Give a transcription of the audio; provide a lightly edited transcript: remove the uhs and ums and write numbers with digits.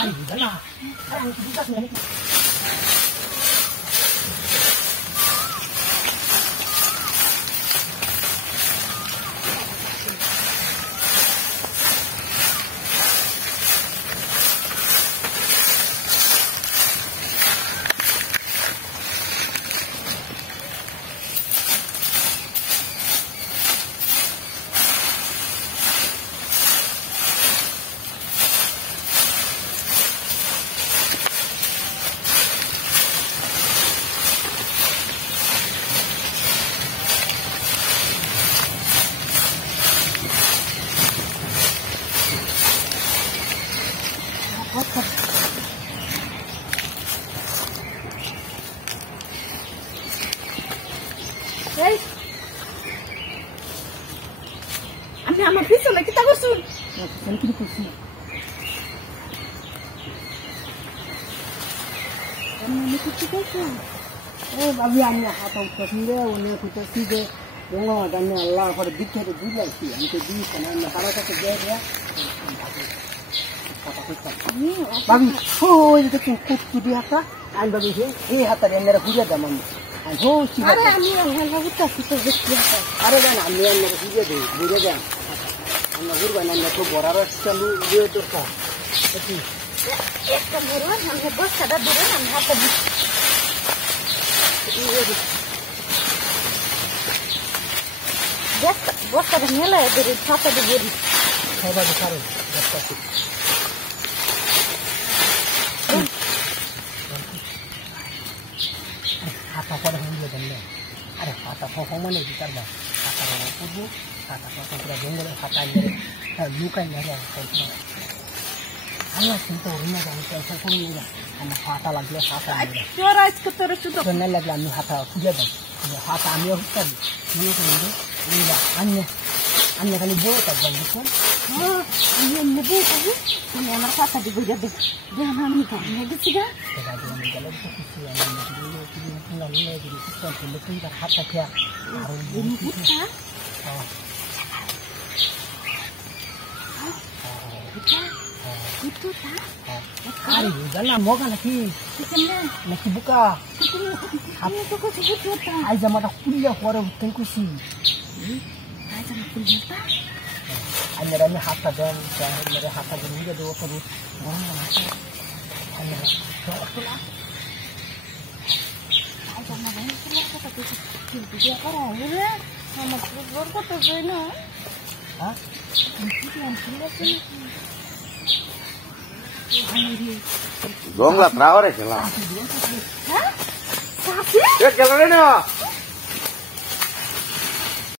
Ay, dala. Ay, kita sini. Hey, আমি আমার পিছনে কি তা করছুন? আমি কি করছি? আমি কিছু করছি। ও বাবু আমি হাতা উঠতেছি উনি করতেছি যে আমি আল্লাহ করে দিকে দিলাইছি আমি তো দিই না তারা কাছে গিয়ে বাবি ওই দেখুন কুটকুটি হাতা আমি বাবি এই হাতারে মেরে ঘুরে দাম আমি আরে আমি উঠতেছি তো দেখছি আরে দেন আমি আপনাকে ঘুরে দিই ঘুরে দেন আমরা ঘুরবেন আমরা তো বড়ার চালু দিয়ে তো একটা বড় আমি বস্তাটা ধরে আমি হাতে বস্তাটা মেলে ধরে ছাতাটা ধরি সবাই কারণ বস্তা হাতা পরে হয়ে দেন আরে হাতা মানে কি করবা হাতা করবো হাতা পুরা জঙ্গলের হাতা নিয়ে লুকাই নিয়ে আল্লাহ কিন্তু অন্য আমি পয়সা করে নিয়ে যান আমার হাতা লাগলে হাতা তোর আজকে তোর শুধু লাগলে আমি হাতা খুঁজে দেন হাতা আমিও হুঁকতে মনে করেন যে আমি খালি বউ থাকবেন বুঝছেন আমি এমনি বউ থাকি তুমি আমার কথা দিব যাবে আমি গেছি গা হাতটা খেয়া মগা নাকি নাকি বুকা আই জামাটা খুলিয়া পরে উঠতেন খুশি আমি হাতটা দেন মেরে হাতটা নিয়ে দেবো করু Gong là trao đấy chứ là. Hả? Sao chứ? Chết cho nó đấy nữa.